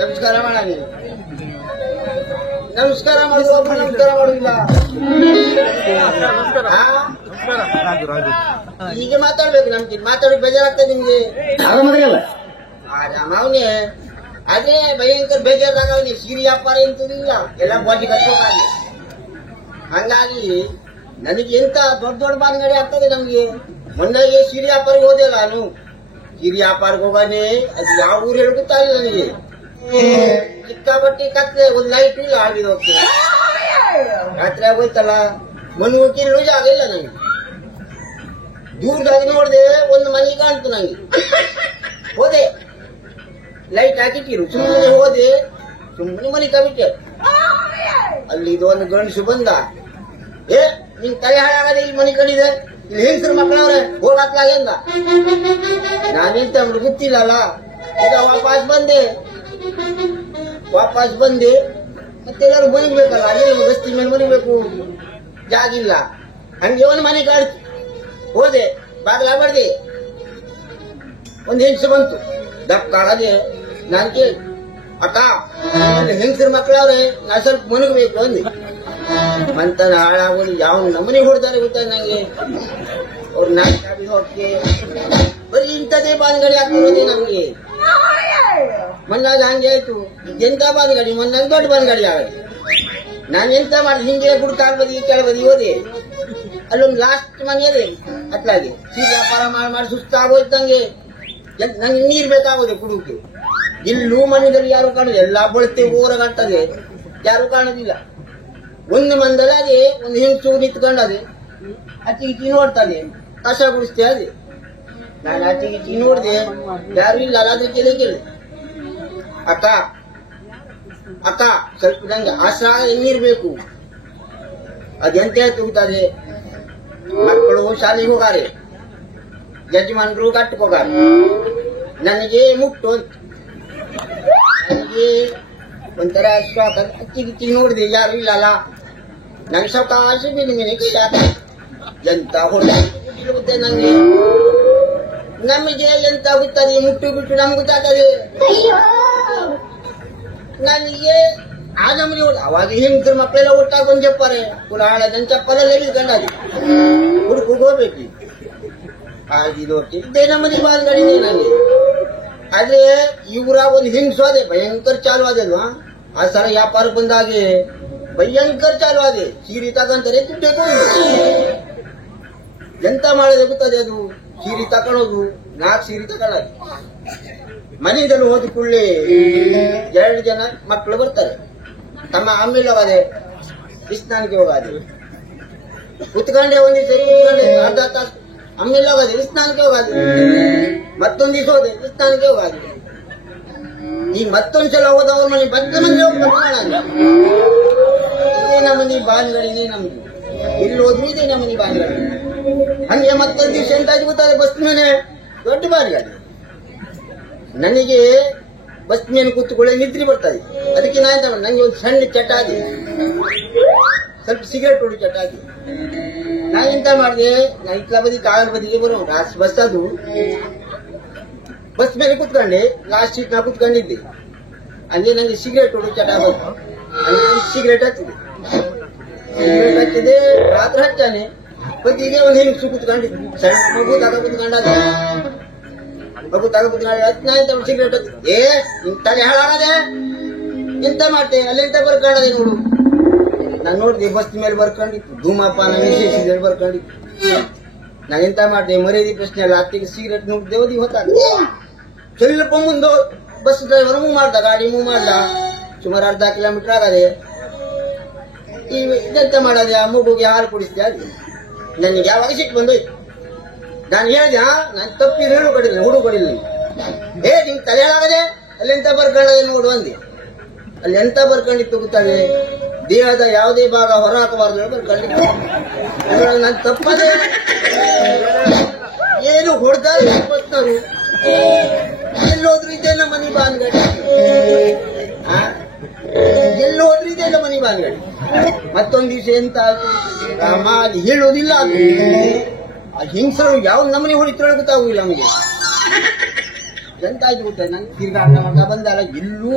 ನಮಸ್ಕಾರ ಮಾಡಿ ನಮಸ್ಕಾರ ಮಾಡುದು ಒಬ್ಬರು ನಮಸ್ಕಾರ ಮಾಡುದಿಲ್ಲ. ಹೀಗೆ ಮಾತಾಡ್ಬೇಕು. ನಮ್ಗೆ ಮಾತಾಡೋಕೆ ಬೇಜಾರಾಗ್ತದೆ ನಿಮ್ಗೆ. ಅವನೇ ಅದೇ ಭಯಂಕರ ಬೇಜಾರಾಗ ಅವನಿಗೆ ಸೀರೆ ವ್ಯಾಪಾರ ಎಂತದಿಲ್ಲ, ಎಲ್ಲ ಬಾಜಿ ಕಟ್ಟೋಕಾಗಿ. ಹಂಗಾಗಿ ನನಗೆ ಎಂತ ದೊಡ್ಡ ದೊಡ್ಡ ಬಾಂಗಡಿ ಆಗ್ತದೆ ನಮ್ಗೆ. ಮೊನ್ನೆಗೆ ಸೀರೆ ವ್ಯಾಪಾರಿಗೆ ಹೋದೆ ನಾನು. ಸೀರೆ ವ್ಯಾಪಾರಕ್ಕೆ ಹೋಗಾನೆ ಅದು ಯಾವ ಊರು ಹೇಳಿ ಗೊತ್ತಾಗಲಿಲ್ಲ ನನಗೆ. ಸಿಕ್ಕಾಪಟ್ಟಿ ಕತ್ತೆ, ಒಂದು ಲೈಟ್ ಇಲ್ಲ, ಆಗಿದ ಹೋಗ್ತದೆ. ರಾತ್ರಿ ಆಗೋಯ್ತಲ್ಲ, ಮಣ್ಣು ಹೋಗಿಲ್ಲೂ ಜಾಗ ಇಲ್ಲ ನನಗೆ. ದೂರದಾಗಿ ನೋಡಿದೆ, ಒಂದು ಮನೆ ಕಾಣ್ತು ನಂಗೆ. ಹೋದೆ, ಲೈಟ್ ಹಾಕಿಟ್ಟಿರು, ಸುಮ್ಮನೆ ಹೋದೆ, ಸುಮ್ಮನೆ ಮನೆ ಕಬಿಟ್ಟೆ. ಅಲ್ಲಿ ಇದು ಒಂದು ಗಂಡಸು ಬಂದ, ಏ ನಿನ್ ತಲೆ ಹಾಳಾಗದೆ ಇಲ್ಲಿ ಮನೆ ಕಡಿದೆ, ಇಲ್ಲಿ ಹೆಂಗಸರು ಮಕ್ಕಳವ್ರೆ ಹೋಗಾತ್ಲಾಗೆ ಅಂದ. ನಾನೆಂತ ಗೊತ್ತಿಲ್ಲಲ್ಲ. ಈಗ ವಾಪಸ್ ಬಂದೆ ಮತ್ತೆಲ್ಲರೂ ಮನಿಗ್ಬೇಕಲ್ಲ, ಅದೇ ರಸ್ತೆ ಮೇಲೆ ಮನಿಗ್ಬೇಕು, ಜಾಗಿಲ್ಲ. ಹಂಗೆ ಒಂದು ಮನೆ ಕಾಡ್ತು. ಹೋದೆ, ಬಾಗಿಲ ಬಡ್ದೆ, ಒಂದು ಹೆಂಗಸು ಬಂತು. ದಪ್ಪಾಗದೆ ನಾನು ಕೇಳಿ, ಅಕ್ಕ ಹೆಂಗಸರು ಮಕ್ಕಳವ್ರೆ, ನಾ ಸ್ವಲ್ಪ ಮನಗಬೇಕು ಅಂದೆ. ಮಂತನ ಹಾಳಾಗೋದು ಯಾವ ನಮ್ಮನೆ ಹೊಡೆದಾರೆ ಗೊತ್ತಾ ನಂಗೆ. ಅವ್ರು ನಾಯಿ ಹೋಗಿ ಬರೀ ಇಂಥದೇ ಬಾಂಧಗಡಿ ಹಾಕಿರೋದೇ ನಮ್ಗೆ. ಮೊನ್ನಾಗ ಹಂಗೆ ಆಯ್ತು. ಎಂತ ಬಾಂಧಗಡಿ, ಮೊನ್ನಾಗ ದೊಡ್ಡ ಬಾಂಧಗಡಿ ಆಗುತ್ತೆ. ನಾನು ಎಂತ ಮಾಡಿದೆ, ಹಿಂಗೆ ಗುಡ್ಕಾಡ್ ಬದಿ ಕೆಳಬದಿ ಹೋದೆ. ಅಲ್ಲೊಂದು ಲಾಸ್ಟ್ ಮನೆ ಅದೇ ಅತ್ಲಾಗೆ ಸೀರೆ ವ್ಯಾಪಾರ ಮಾಡಿ ಸುಸ್ತಾಗೋಯ್ತು ನಂಗೆ. ನಂಗೆ ನೀರ್ ಬೇಕಾಗೋದೆ ಕುಡುಕೆ. ಇಲ್ಲೂ ಮನೆಯಲ್ಲಿ ಯಾರು ಕಾಣುದು, ಎಲ್ಲ ಬಳತೆ ಊರಗಂಟದೆ, ಯಾರು ಕಾಣೋದಿಲ್ಲ. ಒಂದು ಮಂದಲ ಅದೇ ಒಂದು ಹೆಂಗಸು ನಿಂತ್ಕೊಂಡದೆ, ಅಚ್ಚಿಗಿಚ್ಚಿ ನೋಡ್ತಾನೆ, ಕಸ ಗುಡಿಸ್ತೇ ಅದೇ. ನಾನು ಅಚ್ಚಿಗಿಚ್ಚಿ ನೋಡಿದೆ, ಯಾರು ಇಲ್ಲ. ಅದ್ರ ಕೇಳಿ ಅಕ್ಕ ಅಕ್ಕ ಸ್ವಲ್ಪ ನಂಗೆ ಆಸರ ನೀರ್ ಬೇಕು. ಅದೆಂತ ಹೇಳ್ತಾರೆ, ಮಕ್ಕಳು ಶಾಲೆಗೆ ಹೋಗಾರೆ, ಯಜಮಾನರು ಕಟ್ಟಕ್ಕೆ ಹೋಗಾರೆ, ನನಗೆ ಮುಟ್ಟು ಅಂತ ನನಗೆ ಒಂಥರ ಶಾಕ್. ಅಚ್ಚಿಗಿಚ್ಚಿ ನೋಡಿದೆ, ಯಾರು ಇಲ್ಲಲ್ಲ. ನಂಗೆ ಸಾವಕಾಶ ಮೇಲೆ ಎಂತ ಹೊಡೆ ನಂಗೆ. ನಮಗೆ ಎಂತ ಗೊತ್ತದೆ, ಮುಟ್ಟು ಬಿಟ್ಟು ನಮ್ಗೆ ಗೊತ್ತಾಗ್ತದೆ. ನನಗೆ ಆ ನಮಗೆ ಅವಾಗ ಹೆಂಗಸರು ಮಕ್ಕಳೆಲ್ಲ ಒಟ್ಟಾಗಿ ಬಂದು ಚಪ್ಪಾರೆ ಪುನಃ ನನ್ನ ಚಪ್ಪಲೆಲ್ಲ ಇಳ್ಕೊಂಡಾಗಿ ಹುಡುಕು ಹೋಗ್ಬೇಕು. ಆಗಿದ್ದು ಇದ್ದೇ ನಮ್ಮನೆ ಬಾಲ್ಗಳಿದೆ ನನಗೆ. ಆದ್ರೆ ಇವರಾಗ ಒಂದು ಹಿಂಸು ಅದೇ ಭಯಂಕರ ಚಾಲು ಆದಲ್ವಾ. ಆ ಸಲ ವ್ಯಾಪಾರ ಬಂದಾಗೆ ಭಯಂಕರ ಚಾಲು ಆದೆ. ಸೀರೆ ತಗೊಂತಾರೆ ದುಡ್ಡು ಎಂತ ಮಾಡೋದು ಗೊತ್ತದೆ. ಅದು ಸೀರೆ ತಗೊಳೋದು, 4 ಸೀರೆ ತಗೊಳ್ಳೋದು. ಮನೆಯಲ್ಲಿ ಹೋದ ಕೂಡಲೇ 2 ಜನ ಮಕ್ಕಳು ಬರ್ತಾರೆ. ತಮ್ಮ ಅಮ್ಮಿಲ್ಲವಾದೆ ವಿಸ್ನಾನಕ್ಕೆ ಹೋಗಾದೆ, ಕುತ್ಕೊಂಡೆ ಒಂದು ಸರಿ ಕುತ್ಕೊಂಡೆ ಅರ್ಧ ತಾಸು. ಅಮ್ಮಿಲ್ಲವಾದೆ ವಿಸ್ನಾನಕ್ಕೆ ಹೋಗಾದೆ, ಮತ್ತೊಂದು ದಿವಸ ಹೋದೆ ವಿಸ್ನಾನಕ್ಕೆ ಹೋಗಾದೆ. ಈ ಮತ್ತೊಂದ್ಸಲ ಹೋದವ್ರ ಮನೆ ಬದ್ದ ಮಂದಿ ಹೋಗ್ತಾರೆ. ಇದೇ ನಮ್ಮನಿ ಬಾನ್ಗಳಿದೆ ನಮ್ದು. ಇಲ್ಲಿ ಹೋದ್ರೂ ಇದೆ ನಮ್ಮನಿ ಬಾನ್ಗಳು. ಹಂಗೆ ಮತ್ತೊಂದು ದಿವಸ ಎಂತ ಗೊತ್ತಾರೆ, ಬಸ್ ಮೇಲೆ ದೊಡ್ಡ ಬಾನ್ಗಾಡಿ. ನನಗೆ ಬಸ್ ಮೇಲೆ ಕೂತ್ಕೊಳ್ಳೆ ನಿದ್ರೆ ಬರ್ತದೆ. ಅದಕ್ಕೆ ನಾಯ್ತ ನಂಗೆ ಒಂದು ಸಣ್ಣ ಚಟ ಆಗಿ, ಸ್ವಲ್ಪ ಸಿಗರೇಟ್ ಹೊಡಿ ಚಟ ಆಗಿ. ನಾನು ಎಂತ ಮಾಡಿದೆ, ನಾನು ಇತ್ಲ ಬದಿ ಕಾಗಲ್ ಬದಿಗೆ ಬರೋ ಬಸ್ ಅದು. ಬಸ್ ಮೇಲೆ ಕೂತ್ಕೊಂಡೆ, ಲಾಸ್ಟ್ ಸೀಟ್ ನಾ ಕೂತ್ಕೊಂಡಿದ್ದೆ. ಅಲ್ಲಿ ನಂಗೆ ಸಿಗರೇಟ್ ಹೊಡಿ ಚಟ ಆಗೋದು. ಸಿಗರೇಟ್ ಹಚ್ಚಿದೆ, ಸಿಗರೇಟ್ ಹಚ್ಚಿದೆ. ರಾತ್ರಿ ಹಚ್ಚಾನೆ ಬದಿಗೆ ಒಂದು ಹೆಂಗಸು ಕೂತ್ಕೊಂಡಿದ್ದು, ಸಣ್ಣ ಮಗು ತಗ ಕೂತ್ಕೊಂಡಾಗ ಮಗು ತಗ ಕೂತ್ಕೊಂಡ ಸಿಗರೇಟ್ ಹಚ್ಚಿ. ಏ ನಿನ್ ತಲೆ ಹಾಳಾಗದೆ, ಎಂತ ಮಾಡ್ತೆ ಅಲ್ಲಿ ಎಂತ ಬರ್ಕೊಂಡದೆ ನೋಡು. ನಾನು ನೋಡಿದೆ ಬಸ್ ಮೇಲೆ ಬರ್ಕೊಂಡಿತ್ತು, ಧೂಮಪಾನ ನಿಷೇಧಿಸಿದ ಬರ್ಕೊಂಡಿತ್ತು. ನಾನೆಂತ ಮಾಡಿದೆ, ಮರ್ಯಾದೆ ಪ್ರಶ್ನೆ ಅಲ್ಲ. ಅತ್ತಿಗೆ ಸಿಗರೇಟ್ ನುಗ್ಗಿದೆ, ಓದಿ ಹೊತ್ತಾಗ ಸ್ವಲ್ಪ ಮುಂದೆ ಬಸ್ ಡ್ರೈವರ್ ಮೂವ್ ಮಾಡ್ದ, ಗಾಡಿ ಮೂವ್ ಮಾಡ್ದ. ಸುಮಾರು ಅರ್ಧ ಕಿಲೋಮೀಟರ್ ಆಗದೆ. ಇದೆಂತ ಮಾಡದೆ, ಆ ಮಗುಗೆ ಹಾಲು ಕುಡಿಸ್ದೆ. ಅದು ನನಗೆ ಯಾವಾಗ ಸಿಟ್ಟು ಬಂದೋಯ್ತು. ನಾನು ಹೇಳಿದೆ, ನಾನು ತಪ್ಪಿದ್ರೆ ಹೇಳು ಕೊಡಿಲ್ಲ, ಹುಡುಗ ಕೊಡಿಲ್ಲ. ಏ ನಿಂಗೆ ತಲೆ ಹಾಳಾಗದೆ, ಅಲ್ಲೆಂತ ಬರ್ಕೊಂಡದೆ ನೋಡು ಅಂದೆ. ಅಲ್ಲಿ ಎಂತ ಬರ್ಕೊಂಡಿತ್ತು ಗೊತ್ತಾಗೆ, ದೇಹದ ಯಾವುದೇ ಭಾಗ ಹೊರ ಹಾಕಬಾರ್ದು ಬರ್ಕೊಂಡಿತ್ತು. ಅದ್ರಲ್ಲಿ ನಾನು ತಪ್ಪದೆ ಏನು ಹೊಡೆದಾರು ಬಸ್ನವರು. ಎಲ್ಲೋದ್ರೂ ಇದೆಲ್ಲ ಮನಿ ಬಾನ್ಗಡಿ, ಎಲ್ಲೋದ್ರೂ ಇದೆಲ್ಲ ಮನಿ ಬಾನ್ಗಡಿ. ಮತ್ತೊಂದು ದಿವಸ ಎಂತ ಆಯ್ತು, ಅಲ್ಲಿ ಹೇಳೋದಿಲ್ಲ. ಆ ಹಿಂಸರು ಯಾವ ನಮ್ಮನೆ ಹೊಡಿತಾಳೆ ಗೊತ್ತಾಗುದಿಲ್ಲ ನಮಗೆ. ಎಂತ ಆಯ್ತು ಗೊತ್ತ, ನಂಗೆ ತಿರ್ಗಾ ಅಣ್ಣ ಮಗ ಬಂದಲ್ಲ, ಇಲ್ಲೂ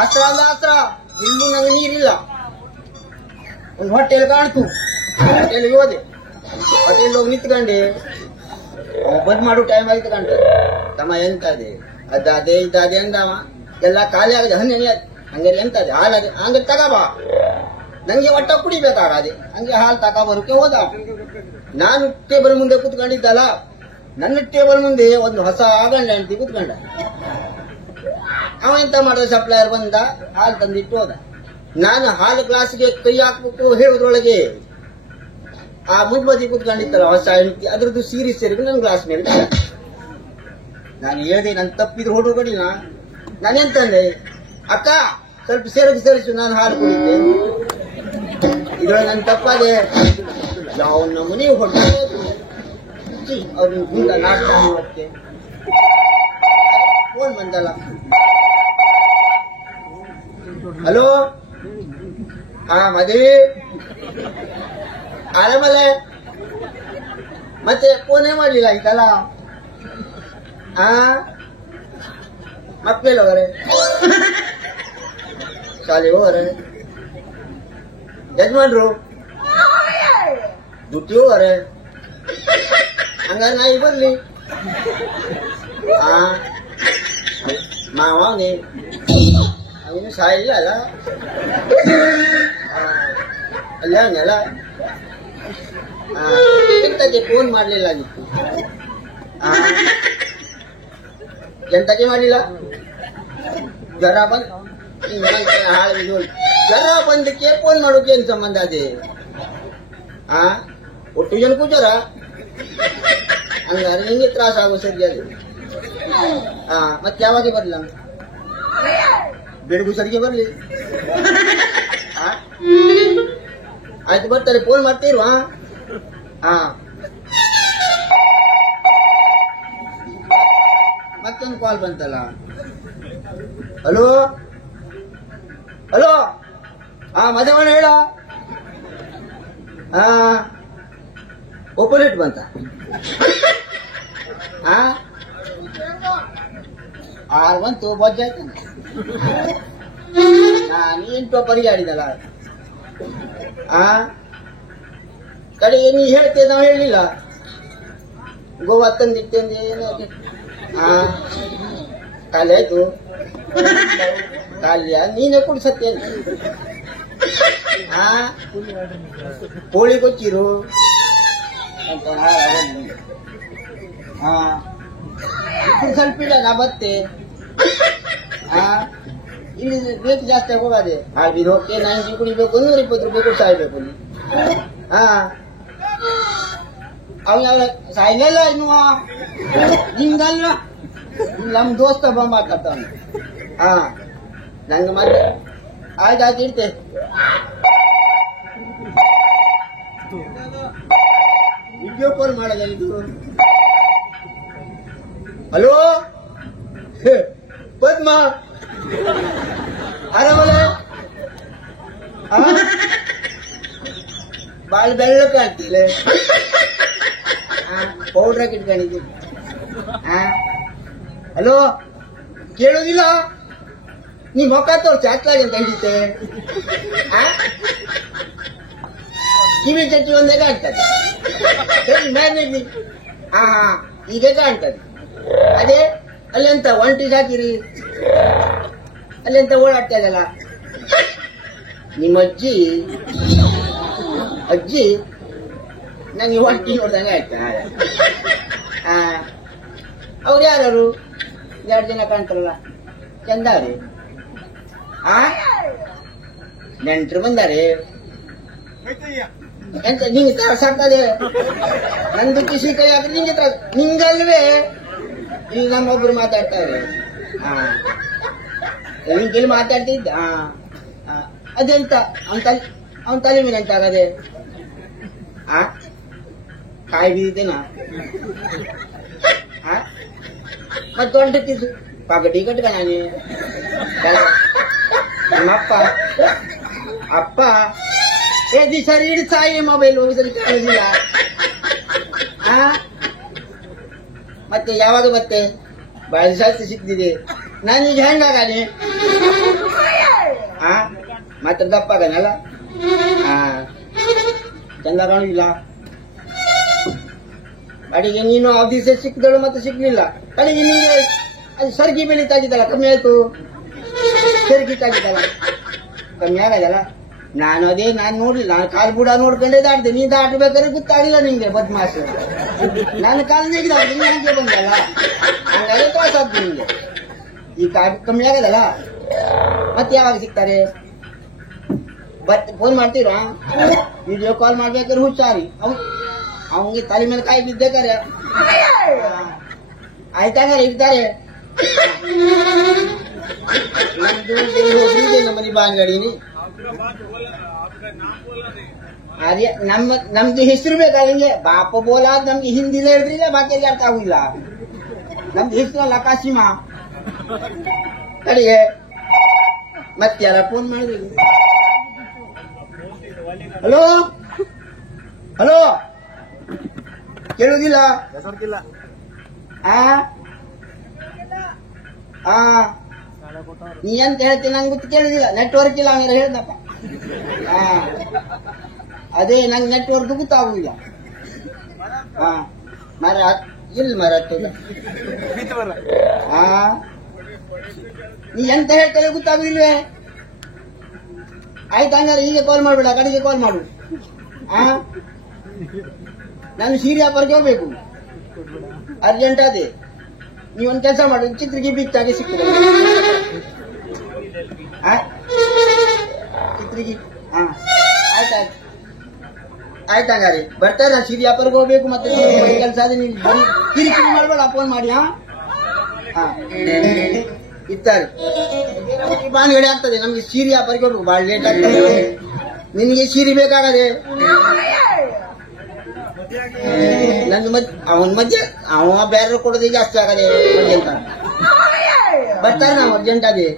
ಆಸ್ತ್ರ ಅಲ್ಲ ಆಸ್ತ್ರ, ಇಲ್ಲೂ ನಂಗೆ ನೀರಿಲ್ಲ. ಒಂದು ಹೋಟೆಲ್ ಕಾಣ್ತು, ಹೋಟೆಲ್ಗೆ ಹೋದೆ. ಹೋಟೆಲ್ ಹೋಗಿ ನಿಂತ್ಕೊಂಡೆ, ಬಂದ್ ಮಾಡೋ ಟೈಮ್ ಆಯ್ತು ಕಂಡು. ತಮ್ಮ ಎಂತದೆ ಅದೇ ಇದ್ದಾದೆ ಅಂದವ, ಎಲ್ಲ ಖಾಲಿ ಆಗದೆ, ಹಂಗೆ ಎಂತದೆ ಹಾಲದೆ, ಹಂಗೆ ತಗೋಬಾ, ನಂಗೆ ಒಟ್ಟ ಕುಡಿಬೇಕಾಗದೆ. ಹಂಗೆ ಹಾಲು ತಗೋಬರೋಕೆ ಹೋದ. ನಾನು ಟೇಬಲ್ ಮುಂದೆ ಕೂತ್ಕೊಂಡಿದ್ದಲ್ಲ, ನನ್ನ ಟೇಬಲ್ ಮುಂದೆ ಒಂದು ಹೊಸ ಗಂಡ ಹೆಂಡತಿ ಕೂತ್ಕೊಂಡ. ಅವ ಎಂತ ಮಾಡಿದ, ಸಪ್ಲೈಯರ್ ಬಂದ, ಹಾಲು ತಂದಿಟ್ಟು ಹೋದ. ನಾನು ಹಾಲು ಗ್ಲಾಸ್ಗೆ ಕೈ ಹಾಕ್ಬೇಕು ಹೇಳುದ್ರೊಳಗೆ ಆ ಮುದ್ಬದಿ ಕೂತ್ಕೊಂಡಿತ್ತಲ್ಲ ಹೊಸ ಹೆಂಡತಿ, ಅದ್ರದ್ದು ಸೀರೆ ಸೇರಿದ್ರು ನನ್ನ ಗ್ಲಾಸ್ ಮೇಲೆ. ನಾನು ಹೇಳಿದೆ, ನಾನು ತಪ್ಪಿದ್ರು ಹೊಡೋಗಡಿಲ್ಲ. ನಾನೆಂತಂದೆ, ಅಕ್ಕ ಸ್ವಲ್ಪ ಸೇರಿಸು, ನಾನು ಹಾಲು ಕುಡಿತೆ. ಇದ್ರೊಳಗೆ ನನ್ನ ತಪ್ಪದೆ ಯಾವ ನಮ್ಮನೆ ಹೊಡೆದು ಅವ್ರನ್ನ ಗುಂಡ ನಾಷ್ಟ ಇವತ್ತೆ. ಫೋನ್ ಬಂದಲ್ಲ. ಹಲೋ, ಮದುವೆ ಆರಾಮಲ್ಲ? ಮತ್ತೆ ಫೋನೇ ಮಾಡಲಿಲ್ಲ ಆಯ್ತಲ್ಲ. ಮಕ್ಕಳೆಲ್ಲ ಹೋಗರೆ, ಶಾಲೆಗೆ ಹೋಗರೆ, ಯಜಮಾನ್ರು ದುಡ್ಡಿ ಹೋಗರೆ. ಹಂಗಾರೆ ನಾಯಿ ಬರ್ಲಿ. ಮಾವ ಅವನು ಸಾಯಿಲ್ಲ ಅಲ್ಲ, ಅಲ್ಲ ಹಂಗಲ್ಲ. ಎಂತಕ್ಕೆ ಫೋನ್ ಮಾಡಲಿಲ್ಲ ಆಗಿತ್ತು? ಎಂತಕ್ಕೆ ಮಾಡಲಿಲ್ಲ? ಜ್ವರ ಬಂದ್ ಹಾಳು ಜ್ವರ ಬಂದಕ್ಕೆ ಫೋನ್ ಮಾಡೋಕೆ ಏನ್ ಸಂಬಂಧ ಅದೇ? ಒಟ್ಟು ಜನಕ್ಕೂ ಜ್ವರ, ಹಂಗಾರೆ ನಿಂಗೆ ತ್ರಾಸ ಆಗೋ ಸರಿ ಅದು. ಮತ್ತೆ ಯಾವಾಗ ಬರ್ಲ? ಬೆಳಗು ಸರಿಗೆ ಬರ್ಲಿ. ಆಯ್ತು, ಬರ್ತಾರೆ, ಫೋನ್ ಮಾಡ್ತೀರ್ವಾ? ಮತ್ತೊಂದು ಕಾಲ್ ಬಂತಲ್ಲ. ಹಲೋ ಹಲೋ, ಮಧವಣ್ಣ ಹೇಳ. ಒಪೋಸಿಟ್ ಬಂತ. ಆರು ಬಂತು, ಬೊಜ್ಜಾಯ್ತು. ನಾನು 8 ಪರಿಗಾಡಿದಲ್ಲ. ಕಡೆಗೆ ನೀ ಹೇಳ್ತೇ, ನಾವು ಹೇಳಿಲ್ಲ. ಗೋವಾ ತಂದಿಟ್ಟೆ ಏನೋ. ಖಾಲಿ ಆಯ್ತು. ಖಾಲಿಯ ನೀನೇ ಕುಡ್ಸತ್ತೇನೆ. ಕೋಳಿ ಕೊಚ್ಚಿರು ಅಂತ ಸ್ವಲ್ಪ ಇಲ್ಲ, ನಾ ಬತ್ತೆ. ಇಲ್ಲಿ ರೇಟ್ ಜಾಸ್ತಿ ಹೋಗದೆ. ಹಾಗೆ ಹೋಗಿ 90 ಕುಡಿಬೇಕು, 120 ರೂಪಾಯಿ ಕೊಟ್ಟು ಸಾಯ್ಬೇಕು. ಅವ ಸಾಯ್ಲಿಲ್ಲ ಇನ್ನು, ನಿಂಗಲ್ಲ, ನಮ್ ದೋಸ್ತ ಬಂಬ ಹಾಕತ್ತವ. ನಂಗೆ ಮತ್ತೆ ಆಯ್ತು ಇಡ್ತೆ. ವಿಡಿಯೋ ಕಾಲ್ ಮಾಡೋದ ಇದು? ಹಲೋ ಪದ್ಮ, ಆರಾಮಲ್ಲ? ಬಾಳ ಬೆಳ್ಳ ಕಾಣ್ತಿಲ್ಲ, ಪೌಡ್ರ್ ಇಟ್ಕೊಂಡಿದ್ದೀನಿ. ಹಲೋ, ಕೇಳೋದಿಲ್ಲ? ನೀ ಮೊಕ್ಕ ತೋರ್ಸಿ ಹಚ್ಲಾಗಿ ಅಂತ ಹಿಡಿತೆ. ಕಿವಿ ಚಟ್ಟಿ ಒಂದೇ ಕಾಣ್ತದೆ. ಸರಿ, ಮ್ಯಾನೇಜ್. ಈಗ ಕಾಣ್ತದೆ. ಅದೇ ಅಲ್ಲೆಂತ ಒಂಟಿ ಸಾಕಿರಿ, ಅಲ್ಲೆಂತ ಓಡಾಡ್ತಾ ಇದಲ್ಲ ನಿಮ್ಮ ಅಜ್ಜಿ ನಂಗೆ ಒಂಟಿ ನೋಡ್ದಂಗೆ ಆಯ್ತಾ? ಅವ್ರು ಯಾರು? 2 ಜನ ಕಾಣ್ತಾರಲ್ಲ, ಚಂದಾರಿ. ನೆಂಟ್ರು ಬಂದಾರೆ. ಎಂತ ನಿಂಗೆ ತ್ರಾಸ ಆಗ್ತದೆ? ನಂದು ಕಿಸಿ ಕೈ ಹಾಕ್ರೆ ನಿಂಗೆ ತ್ರಾಸ. ನಿಂಗಲ್ವೇ? ಇಲ್ಲಿ ನಮ್ಮೊಬ್ರು ಮಾತಾಡ್ತಾರೆ. ಇಲ್ಲಿ ಮಾತಾಡ್ತಿದ್ದ. ಅದೆಂತ ಅವನ ತಲೆ ಮೇಲೆ ಎಂತ ಆಗದೆ? ಕಾಯಿ ಬೀದಿದ್ದೇನ? ಮತ್ತೆ ಹೊಂಟು ಪಗಡಿ ಕಟ್ಕ ನಾನೇ. ನಮ್ಮಪ್ಪ ಅಪ್ಪ ಸರಿ ಹಿಡಿದು ಸಾಯಿ ಮೊಬೈಲ್ ಹೋಗಿದ್ರೆ ಕಾಣುದಿಲ್ಲ. ಮತ್ತೆ ಯಾವಾಗ ಮತ್ತೆ ಬಹಳ ಜಾಸ್ತಿ ಸಿಕ್ತಿದೆ. ನಾನೀಗ ಹೆಂಗಾಗಾನೆ ಮಾತ್ರ ದಪ್ಪಾಗನಲ್ಲ ಚಂದ ಕಾಣುದಿಲ್ಲ. ಕಡೆಗೆ ನೀನು ಆ ದಿವಸ ಸಿಕ್ಕಿದಳು ಮತ್ತೆ ಸಿಗ್ಲಿಲ್ಲ. ಕಡೆಗೆ ನಿಂಗೆ ಅದು ಸರಿಗೆ ಬೆಳೀತಾಗಿದ್ದಲ್ಲ, ಕಮ್ಮಿ ಆಯ್ತು. ಸರಿಗೆ ತಾಗಿದ್ದಲ್ಲ, ಕಮ್ಮಿ ಆಗದಲ್ಲ. ನಾನು ನೋಡ್ಲಿಲ್ಲ. ನಾನು ಕಾಲು ಬುಡ ನೋಡ್ಕೊಂಡೇ ದಾಟಿದೆ. ನೀ ದಾಟಬೇಕಾದ್ರೆ ಗೊತ್ತಾಗಿಲ್ಲ ನಿಂಗೆ ಬದ್ಮಾಸ್. ನಾನು ಕಾಲು ನೆಗೆದ ಹಂಗೆ ಬಂದಲ್ಲ, ಹಂಗಾದ್ರೆ ತೋರ್ಸಾದ್ ನಿಂಗೆ. ಈ ಕಾಲು ಕಮ್ಮಿ ಆಗದಲ್ಲ. ಮತ್ತೆ ಯಾವಾಗ ಸಿಗ್ತಾರೆ? ಫೋನ್ ಮಾಡ್ತೀರಾ? ವಿಡಿಯೋ ಕಾಲ್ ಮಾಡ್ಬೇಕಾದ್ರೆ ಹುಷಾರಿ. ಅವನಿಗೆ ತಲೆ ಮೇಲೆ ಕಾಯಿ ಬಿದ್ದೇಕಾರೆ. ಆಯ್ತಾಗಾರೆ ಇರ್ತಾರೆ. ನಮ್ಮನಿ ಬಾಂಗಡಿನಿ ಅದೇ ನಮ್ದು ಹೆಸರು ಬೇಕಾ ನಿಂಗೆ? ಬಾಪ ಬೋಲ ನಮ್ಗೆ ಹಿಂದಿಲ್ಲ ಹೇಳಿದ್ರಿಲ್ಲ, ಬಾಕಿ ಅರ್ಥ ಆಗುದಿಲ್ಲ. ನಮ್ದು ಹೆಸರಲ್ಲ ಕಾಸಿಮಾ. ಕಡೆಗೆ ಮತ್ತೆ ಯಾರ ಫೋನ್ ಮಾಡಿದ್ರಿ? ಹಲೋ ಹಲೋ ಕೇಳುದಿಲ್ಲ? ನೀ ಎಂತ ಹೇಳ್ತೀನಿ ನಂಗೆ ಗೊತ್ತು ಕೇಳುದಿಲ್ಲ. ನೆಟ್ವರ್ಕ್ ಇಲ್ಲ ಹಂಗಾರೆ ಹೇಳ್ದಪ್ಪ. ಅದೇ ನಂಗೆ ನೆಟ್ವರ್ಕ್ ಗೊತ್ತಾಗುದಿಲ್ಲ. ಮರ ಇಲ್ಲ ಮರ ನೀ ಎಂತ ಹೇಳ್ತಾರೆ ಗೊತ್ತಾಗುದಿಲ್ವೇ? ಆಯ್ತು ಹಂಗಾರೆ ಈಗ ಕಾಲ್ ಮಾಡ್ಬೇಡ, ಕಡೆಗೆ ಕಾಲ್ ಮಾಡು. ನಾನು ಸೀರೆ ವ್ಯಾಪಾರಕ್ಕೆ ಹೋಗ್ಬೇಕು, ಅರ್ಜೆಂಟ್ ಅದೇ. ನೀವೊಂದು ಕೆಲಸ ಮಾಡಿ, ಚಿತ್ರಕ್ಕೆ ಬಿಚ್ಚಾಗಿ ಸಿಕ್ಕಿದೆ ಚಿತ್ರಗಿ. ಆಯ್ತಾಯ್ತು ಆಯ್ತು ಹಂಗಾರೆ ಬರ್ತಾರೆ. ನಾನು ಸೀರೆ ವ್ಯಾಪಾರಕ್ಕೆ ಹೋಗ್ಬೇಕು, ಮತ್ತೆ ಕೆಲಸ ಅದೇ. ನೀನು ಕಿರಿಕಿರಿ ಮಾಡ್ಬೇಡ, ಫೋನ್ ಮಾಡಿ. ಇರ್ತಾರೆ ಬಾಂಧಗಡೆ ಆಗ್ತದೆ. ನಮ್ಗೆ ಸೀರೆ ವ್ಯಾಪಾರಕ್ಕೆ ಹೋಗ್ಬೇಕು, ಭಾಳ ಲೇಟ್ ಆಗ್ತದೆ. ನಿನಗೆ ಸೀರೆ ಬೇಕಾಗದೆ? ನಂದು ಅವನ್ ಮಧ್ಯೆ ಅವ ಬೇರೆ ಕೊಡೋದೇ ಜಾಸ್ತಿ ಆಗದೆ ಅಂತ ಬರ್ತಾರೆ. ನಾವು ಅರ್ಜೆಂಟ್ ಅದೇ.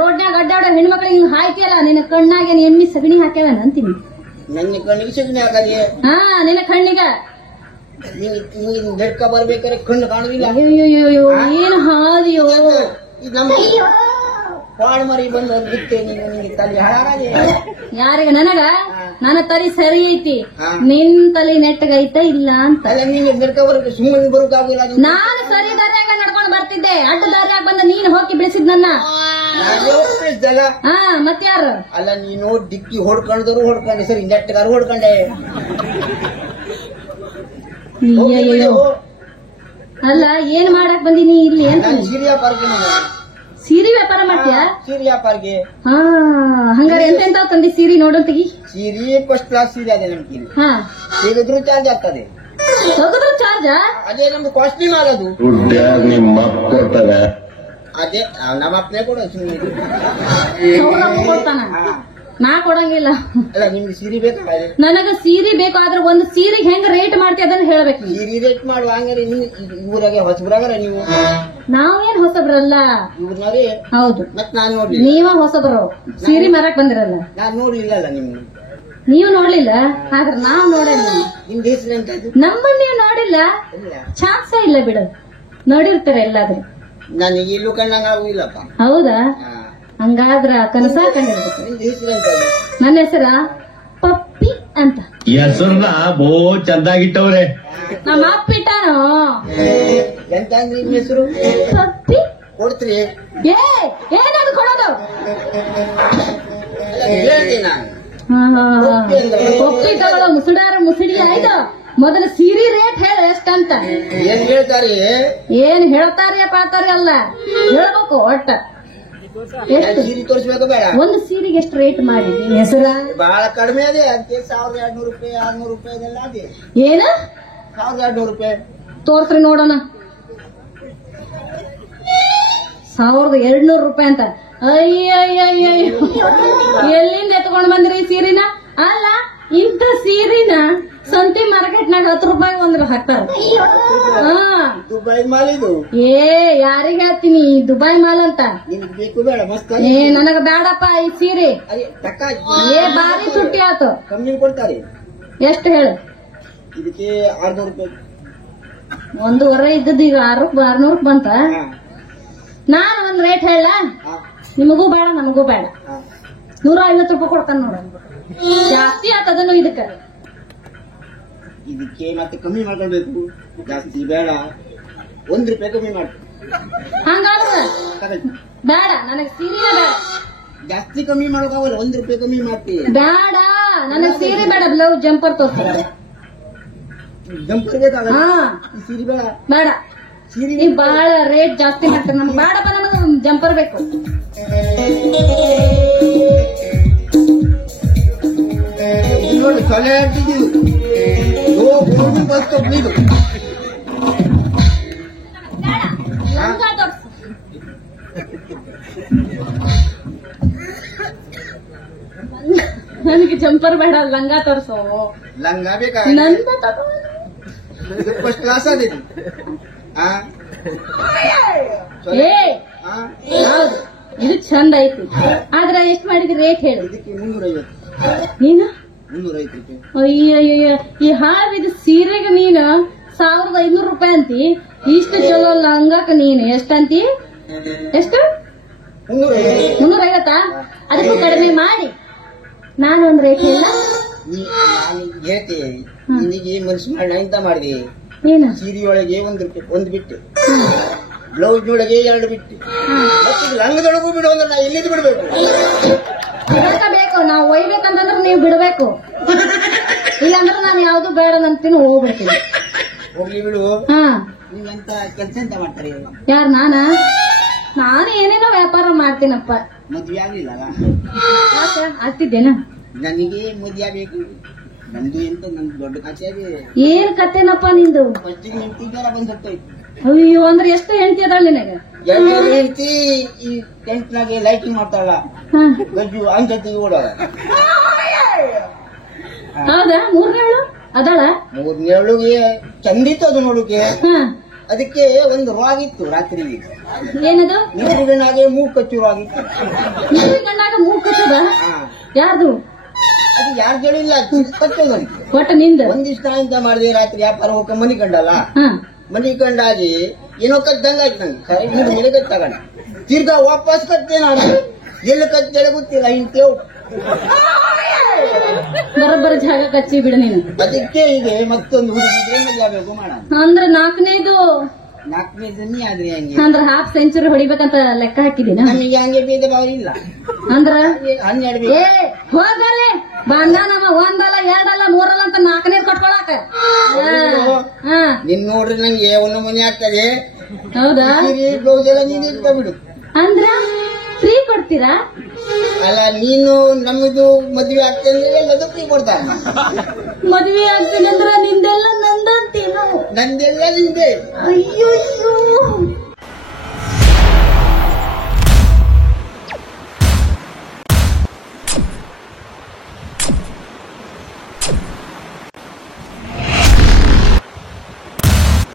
ರೋಡ್ನ್ಯಾಗ ಅಡ್ಡಾಡೋ ಹೆಣ್ಮಕ್ಳಿಗೆ ಹಿಂಗ್ ಹಾಯ್ತಿಯಲ್ಲ, ನಿನ್ನ ಕಣ್ಣಾಗ ಎಮ್ಮಿ ಸಗಣಿ ಹಾಕ್ಯಾವ ಅಂತೀನಿ. ನನ್ನ ಕಣ್ಣಿಗೆ ಸಗಣಿ ಹಾಕದೆ? ನಿನ್ನ ಕಣ್ಣಿಗ ಬೆಡ್ಕ ಬರ್ಬೇಕಾದ್ರೆ ಕಣ್ಣು ಕಾಣುದಿಲ್ಲ. ಅಯ್ಯೋ ಏನು ಹಾದಿಯೋ. ನಮ್ಮ ಪಾಡ್ ಮರಿ ಬಂದು ಬಿತ್ತೆ ನಿನಗೆ ತಲೆ ಹಾಳಾಗದೆ. ಯಾರಿಗ? ನನಗ? ನನ್ನ ತಲೆ ಸರಿ ಐತಿ, ನಿನ್ ತಲೆ ನೆಟ್ಟಗೈತ ಇಲ್ಲ ಅಂತ. ಅಲ್ಲ ನಿಂಗೆ ಬೆಡ್ಕ ಬರೋಕೆ ಸುಮ್ಮನೆ ಬರೋಕಾಗಿಲ್ಲ. ನಾನು ಸರಿ ದಾರ್ಯಾಗ ನಡ್ಕೊಂಡು ಬರ್ತಿದ್ದೆ, ಅಡ್ಡ ದಾರ್ಯಾಗ ಬಂದ ನೀನ್ ಹೋಗಿ ಬೆಳೆಸಿದ್ ನನ್ನ. ಮತ್ಯಾರು? ಅಲ್ಲ ನೀನು ಡಿಕ್ಕಿ ಹೊಡ್ಕೊಂಡ್ರು ಹೊಡ್ಕೊಂಡೆ, ಸರಿ ನೆಟ್ಟಗಾರು ಹೊಡ್ಕೊಂಡೆ. ಅಲ್ಲ ಏನ್ ಮಾಡಕ್ ಬಂದಿನಿ ಇಲ್ಲಿ ಅಂತ? ಸೀರೆ ವ್ಯಾಪಾರಕ್ಕೆ. ಸೀರೆ ವ್ಯಾಪಾರ ಮಾಡ್ತೀಯಾ? ಸೀರೆ ವ್ಯಾಪಾರಕ್ಕೆ. ಹಂಗಾರೆ ಎಂತೆಂತ ತಂದಿ ಸೀರೆ ನೋಡಂತಗಿ? ಸೀರೆ ಫಸ್ಟ್ ಕ್ಲಾಸ್ ಸೀರೆ ಅದೇ ನಮ್ಗೆ. ತೆಗೆದ್ರು ಚಾರ್ಜ್ ಆಗ್ತದೆ. ತೆಗೆದ್ರು ಚಾರ್ಜ್? ಅದೇ ನಮ್ದು ಕಾಸ್ಟ್ಲಿ ಮಾಲ್ ಅದು. ಅದೇ ನಮ್ಮ ಅಪ್ಪನೇ ಕೊಡೋ ಸುಮ್ಮನೆ ಕೊಡ್ತಾನ, ನಾ ಕೊಡಂಗಿಲ್ಲ. ಅಲ್ಲ ನಿಮ್ಗೆ ಸೀರೆ ಬೇಕಾ? ನನಗ ಸೀರೆ ಬೇಕು, ಆದ್ರೆ ಒಂದು ಸೀರೆಗೆ ಹೆಂಗ್ ರೇಟ್ ಮಾಡ್ತೀಯ ಅದನ್ನ ಹೇಳ್ಬೇಕು. ಸೀರೆ ರೇಟ್ ಮಾಡುವ ಹಂಗಾರೆ ಊರಾಗೆ ಹೊಸಬ್ರಾಗಾರ ನೀವು? ನಾವೇನ್ ಹೊಸಬ್ರಲ್ಲ, ಇವ್ರನಾರೇ. ಹೌದು. ಮತ್ ನಾನ್ ನೋಡ್ಲಿ. ನೀವ ಹೊಸಬ್ರು, ಸೀರೆ ಮರಕ್ ಬಂದಿರಲ್ಲ. ನಾನ್ ನೋಡ್ಲಿಲ್ಲ ನಿಮ್ಗೆ. ನೀವು ನೋಡ್ಲಿಲ್ಲ, ಆದ್ರೆ ನಾವ್ ನೋಡಿಲ್ಲ. ನಿಮ್ದು ಹೆಸರು ಎಂತ? ನಮ್ಮನ್ನ ನೀವು ನೋಡಿಲ್ಲ, ಚಾನ್ಸ ಇಲ್ಲ ಬಿಡು. ನೋಡಿರ್ತಾರೆ ಎಲ್ಲಾದ್ರೂ. ನನಗೆ ಇಲ್ಲೂ ಕಣ್ಣಂಗ ಆಗುದಿಲ್ಲಪ್ಪ. ಹೌದಾ? ಹಂಗಾದ್ರ ಕನಸ ಕಂಡಿರ್ಬೇಕು. ನಿಮ್ದು ಹೆಸರು ಎಂತ? ನನ್ನ ಹೆಸರ ಪಪ್ಪಿ ಅಂತ. ಹೆಸರನ್ನ ಬೋ ಚಂದಾಗಿಟ್ಟವ್ರೆ. ನಮ್ಮ ಅಪ್ಪಿಟ್ಟಾನು. ಎಂತ ಅಂದ್ರೆ ನಿಮ್ ಹೆಸರು? ಪಪ್ಪಿ. ಕೊಡ್ತೀರಿ? ಏನದು ಕೊಡೋದು? ಹೇಳ್ತೀನಿ ನಾನು. ಪಪ್ಪಿ ತಗೊಳ್ಳೋ ಮುಸುಡಾರ ಮುಸುಡಿ ಆಯ್ತು. ಮೊದಲು ಸೀರೆ ರೇಟ್ ಹೇಳ ಎಷ್ಟಂತ. ಏನ್ ಹೇಳ್ತಾರೆ? ಏನ್ ಹೇಳ್ತಾರೆ ಪಾತಾರೆ ಅಲ್ಲ, ಹೇಳ್ಬೇಕು ಒಟ್ಟ. ಸೀರೆ ತೋರಿಸ್ಬೇಕು ಬೇಡ? ಒಂದು ಸೀರೆಗೆ ಎಷ್ಟು ರೇಟ್ ಮಾಡಿ ಹೆಸರ? ಬಹಳ ಕಡಿಮೆ ಅದೇ, ಅದಕ್ಕೆ 1200 ರೂಪಾಯಿ 600 ರೂಪಾಯಿ ಇದೆಲ್ಲ ಅದೇ. ಏನ 1200 ರೂಪಾಯಿ? ತೋರ್ಸ್ರಿ ನೋಡೋಣ. 1200 ರೂಪಾಯಿ ಅಂತ? ಅಯ್ಯಯ್ಯಯ್ಯ, ಎಲ್ಲಿಂದ ಎತ್ಕೊಂಡ್ ಬಂದ್ರಿ ಸೀರಿನ? ಅಲ್ಲ ಇಂಥ ಸೀರಿನ ಸಂತಿ ಮಾರ್ಕೆಟ್ನಾಗ 10 ರೂಪಾಯಿ ಒಂದ್ರ ಹಾಕ್ತಾರ. ದುಬೈ ಮಾಲ್ ಇದು. ಯಾರಿಗ ಹೇಳ್ತೀನಿ ದುಬೈ ಮಾಲ್ ಅಂತ. ನಿನ್ಗೆ ಬೇಕು ಬೇಡ ಮಸ್ತ್ ನನಗ ಬೇಡಪ್ಪ ಈ ಸೀರೆ. ಬಾರಿ ತುಟ್ಟಿ ಆತು. ಕಮ್ಮಿ ಕೊಡ್ತಾರೆ. ಎಷ್ಟು ಹೇಳು? ಇದಕ್ಕೆ 600 ರೂಪಾಯಿ. 1.5 ಇದ್ದದ್ದು ಈಗ 600 ಬಂತ. ನಾನು ಒಂದ್ ರೇಟ್ ಹೇಳ, ನಿಮಗೂ ಬೇಡ ನಮಗೂ ಬೇಡ. 150 ರೂಪಾಯಿ ಕೊಡ್ತಾನ ನೋಡ. ಜಾಸ್ತಿ ಆತದನು ಇದಕ್ಕ. ಇದಕ್ಕೆ ಮತ್ತೆ ಕಮ್ಮಿ ಮಾಡ್ಕೊಳ್ಬೇಕು. ಜಾಸ್ತಿ ಬೇಡ, 1 ರೂಪಾಯಿ ಕಮ್ಮಿ ಮಾಡ. ಹಂಗಾದ ಬೇಡ, ನನಗ್ ಸೀರೆ ಬೇಡ. ಜಾಸ್ತಿ ಕಮ್ಮಿ ಮಾಡೋಕಾಗಲ್ಲ, 1 ರೂಪಾಯಿ ಕಮ್ಮಿ ಮಾಡ್ತೀವಿ. ಬೇಡ, ನನಗ್ ಸೀರೆ ಬೇಡ. ಬ್ಲೌಸ್ ಜಂಪರ್ ತೋರಿಸ್ತಾರೆ. ಜಂಪರ್ ಬೇಕಾಗಲ್ಲ, ಸೀರೆ ಬೇಡ. ಬೇಡ, ಸೀರೆ ಬಾಳ ರೇಟ್ ಜಾಸ್ತಿ ಮಾಡ್ತಾರೆ. ನಮ್ಗೆ ಬೇಡಪ್ಪ, ನನಗ ಜಂಪರ್ ಬೇಕು. ನೋಡಿ ಸೊಲೆ ಅಂತಿದ್ದೀವಿ. ಬಸ್ ಇದು ನನಗೆ ಜಂಪರ್ ಬೇಡ, ಲಂಗ ತೋರ್ಸೋ. ಲಂಗ ಬೇಕಾ? ಫಸ್ಟ್ ಕ್ಲಾಸ್ ಅದ ಹೌದು, ಇದು ಚಂದ ಐತಿ. ಆದ್ರೆ ಎಷ್ಟ್ ಮಾಡಿದ್ರಿ ರೇಟ್ ಹೇಳಿ? ಇದಕ್ಕೆ 350. ನೀನು 350 ರೂಪಾಯಿ. ಅಯ್ಯ, ಈ ಹಾವಿದ ಸೀರೆಗೆ ನೀನು 1500 ರೂಪಾಯಿ ಅಂತಿ. ಇಷ್ಟು ಚಲೋ ಲಂಗಕ್ಕ ನೀನು ಎಷ್ಟಂತಿ? ಎಷ್ಟು? 350. ಅದಕ್ಕೂ ಕಡಿಮೆ ಮಾಡಿ ನಾನು ಒಂದ್ ರೇಟ್ ಇಲ್ಲ. ಹೇಳ್ತೇವೆ ನಿನಗೆ ಮನ್ಸು ಮಾಡಿ ಎಂತ ಮಾಡಿದೆ? ಏನು? ಸೀರೆಯೊಳಗೆ 1 ರೂಪಾಯಿ 1 ಬಿಟ್ಟು, ಬ್ಲೌಸ್ ಒಳಗೆ 2 ಬಿಟ್ಟು, ಮತ್ತೆ ಲಂಗದೊಳಗೂ ಬಿಡು ಅಂದ್ರೆ ನಾ ಎಲ್ಲಿದ್ದು ಬಿಡ್ಬೇಕು? ಬೇಕು, ನಾವು ಒಯ್ಬೇಕಂತಂದ್ರೆ ನೀವು ಬಿಡ್ಬೇಕು. ಇಲ್ಲಾಂದ್ರೆ ನಾನು ಯಾವ್ದು ಬೇಡ ಅಂತೀನಿ, ಹೋಗ್ಬಿಡ್ತೀನಿ. ಹೋಗ್ಲಿ ಬಿಡು. ನೀವೆಂತ ಕೆಲಸ ಎಂತ ಮಾಡ್ತಾರೆ? ಯಾರು? ನಾನು ಏನೇನೋ ವ್ಯಾಪಾರ ಮಾಡ್ತೀನಪ್ಪ. ಮದ್ವೆ ಆಗ್ಲಿಲ್ಲ? ಆಗ್ತಿದ್ದೇನ? ನನಗೆ ಮದ್ವೆ ಆಗ್ಬೇಕು. ನಂದು ಎಂತ ನಮ್ದು ದೊಡ್ಡ ಕಥೆ ಆಗಿದೆ. ಏನ್ ಕತೆನಪ್ಪ ನಿಂದು? ಫಸ್ಟಿಗೆ ಹೆಂಡತಿ ಜ್ವರ ಬಂದ್ ಹೋಗ್ತಾಯಿತ್ತು. ಅಯ್ಯೋ, ಅಂದ್ರೆ ಎಷ್ಟು ಹೆಂಡತಿ ಅದಾಳ ನಿನಗೆ? ಹೆಂಡತಿ ಈ ಟೆಂಟ್ನಾಗೆ ಲೈಟಿಂಗ್ ಮಾಡ್ತಾಳ, ಗಜ್ಜು ಅಂಜತಿ ಓಡೋಳ. ಹೌದಾ? 3ನೇಳು ಅದಾಳ? 3ನೇಳಿಗೆ ಚಂದಿತ್ತು ಅದು ನೋಡೋಕೆ. ಅದಕ್ಕೆ ಒಂದು ರೋಗ ಇತ್ತು ರಾತ್ರಿ. ಏನದು? ನೀರು ಗಣ್ಣಾಗೆ ಮೂಗ್ ಕಚ್ಚು ರೋಗ ಇತ್ತು. ನೀರು ಗಣ್ಣಾಗ ಮೂಗ್ ಕಚ್ಚದ? ಯಾರ್ದು? ಅದು ಯಾರು ಹೇಳಿಲ್ಲ, ಕಚ್ಚೋದಂತೆ. ಒಟ್ಟು ನಿಂದ? ಒಂದಿಷ್ಟ ಅಂತ ಮಾಡಿದೆ. ರಾತ್ರಿ ವ್ಯಾಪಾರ ಹೋಗ ಮನಿ ಕಂಡಲ್ಲ, ಮನಿ ಕಂಡಾಗಿ ಏನೋ ಕದ್ದಂಗಾಯ್ತು ನಂಗೆ. ನೀರು ಮೇಲೆ ಕತ್ತಾಗಣ ತಿರ್ಗಾ ವಾಪಸ್ ಕತ್ತೆ. ನಾನು ಎಲ್ಲಿ ಕತ್ತೇಳಿ ಗೊತ್ತಿಲ್ಲ. ಇಂತೇವ್ ಬರೋಬ್ಬರ ಜಾಗ ಕಚ್ಚಿ ಬಿಡ ನೀನು. ಅದಕ್ಕೆ ಇದೆ ಮತ್ತೊಂದು ಹುಡುಗಿ ಮಾಡೋಣ ಅಂದ್ರೆ 4ನೇದು. 4ನೇದು ನೀ ಆದ್ರೆ ಹೆಂಗೆ? ಅಂದ್ರೆ ಹಾಫ್ ಸೆಂಚುರಿ ಹೊಡಿಬೇಕಂತ ಲೆಕ್ಕ ಹಾಕಿದೀನ. ನಮಗೆ ಹಂಗೆ ಭೇದ ಭಾವ ಇಲ್ಲ. ಅಂದ್ರ 12 ಹೋಗಲೆ ಬಂದಾನವ. 1 ಅಲ್ಲ 2 ಅಲ್ಲ 3 ಅಲ್ಲ ಅಂತ 4ನೇದು ಕಟ್ಕೊಳಕ. ನಿನ್ ನೋಡ್ರಿ ನಂಗೆ ಒಂದು ಮನೆ ಆಗ್ತದೆ. ಹೌದಾ? ಬ್ಲೌಸ್ ಎಲ್ಲ ನೀನ್ ಇಟ್ಕೊಬಿಡು. ಅಂದ್ರ ಫ್ರೀ ಕೊಡ್ತೀರಾ? ಅಲ್ಲ, ನೀನು ನಮ್ಮದು ಮದ್ವೆ ಆಗ್ತದೆ ಎಲ್ಲದು ಫ್ರೀ ಕೊಡ್ತಾರ. ಮದ್ವೆ ಆಗ್ತೀನಿ ಅಂದ್ರ ನಿಂದೆಲ್ಲ ನಂದಂತೀನು? ನಂದೆಲ್ಲ ನಿಂದೆ. ಅಯ್ಯೋ